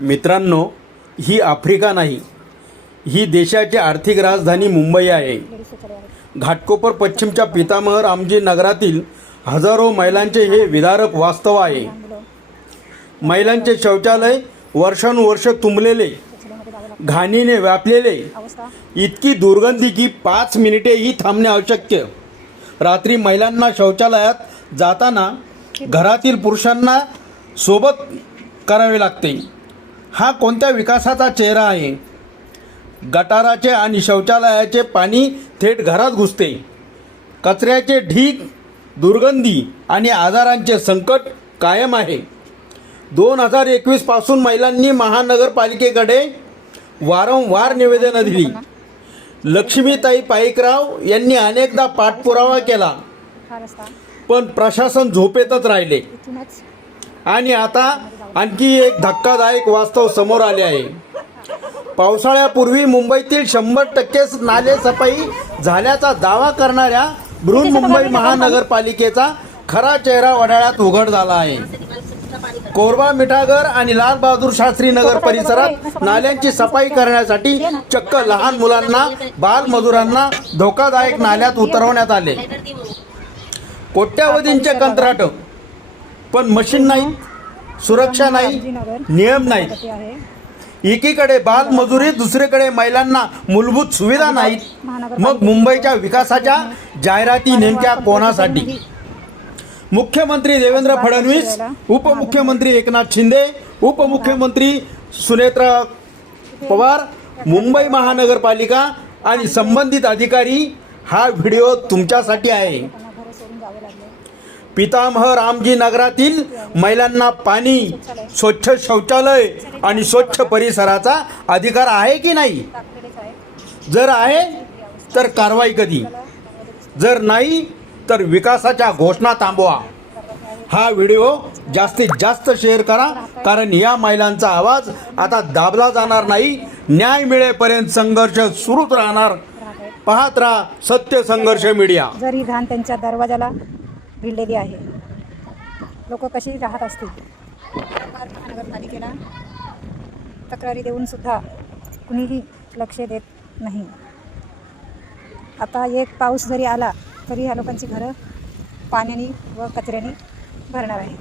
मित्रांनो, ही आफ्रिका नाही, ही देशाची आर्थिक राजधानी मुंबई आहे. घाटकोपर पश्चिमच्या पितामह रामजी नगरातील हजारो महिलांचे हे विदारक वास्तव आहे. महिलांचे शौचालय वर्षानुवर्ष तुंबलेले, घाणीने व्यापलेले, इतकी दुर्गंधी की 5 मिनिटेही थांबणे अशक्य. रात्री महिलांना शौचालयात जाताना घरातील पुरुषांना सोबत करावे लागते. हा कोणत्या विकासाचा चेहरा आहे? गटाराचे आणि शौचालयाचे पाणी थेट घरात घुसते. कचऱ्याचे ढीग, दुर्गंधी आणि आजारांचे संकट कायम आहे. 2021 पासून महिलांनी महानगरपालिकेकडे वारंवार निवेदनं दिली. लक्ष्मीताई पाईकराव यांनी अनेकदा पाठपुरावा केला, पण प्रशासन झोपेतच राहिले. आणि आता आणखी एक धक्कादायक वास्तव समोर आले आहे. पावसाळ्यापूर्वी मुंबईतील 100% नाले सफाई झाल्याचा दावा करणाऱ्या बृहन्मुंबई महानगरपालिकेचा खरा चेहरा वडाळ्यात उघड झाला आहे. कोरबा मिठागर आणि लाल बहादूर शास्त्री नगर परिसरात नाल्यांची सफाई करण्यासाठी चक्क लहान मुलांना, बालमजुरांना धोकादायक नाल्यात उतरवण्यात आले. कोट्यावधींचे कंत्राट, पण मशीन नाही, सुरक्षा नाही, नियम नाहीत. एकीकडे बालमजुरी, दुसरीकडे महिलांना मूलभूत सुविधा नाहीत. मग मुंबईच्या विकासाच्या जाहिराती नेमक्या कोणासाठी? मुख्यमंत्री देवेंद्र फडणवीस, उपमुख्यमंत्री एकनाथ शिंदे, उपमुख्यमंत्री सुनेत्रा पवार, मुंबई महानगरपालिका आणि संबंधित अधिकारी, हा व्हिडिओ तुमच्यासाठी आहे. पितामह रामजी नगरातील महिलांना पाणी, स्वच्छ शौचालय आणि स्वच्छ परिसराचा अधिकार आहे की नाही? जर आहे तर कारवाई कधी? जर नाही तर विकासाच्या घोषणा थांबवा. हा व्हिडिओ जास्तीत जास्त शेअर करा, कारण या महिलांचा आवाज आता दाबला जाणार नाही. न्याय मिळेपर्यंत संघर्ष सुरूच राहणार. पाहत राहा सत्य संघर्ष मीडिया. जरी घाण त्यांच्या दरवाजाला भिडलेली आहे, लोक कशी राहत असतील. महानगरपालिकेला तक्रारी देऊन सुद्धा कुणीही लक्ष देत नाही. आता एक पाऊस जरी आला तरी ह्या लोकांची घरं पाण्याने व कचऱ्याने भरणार आहे.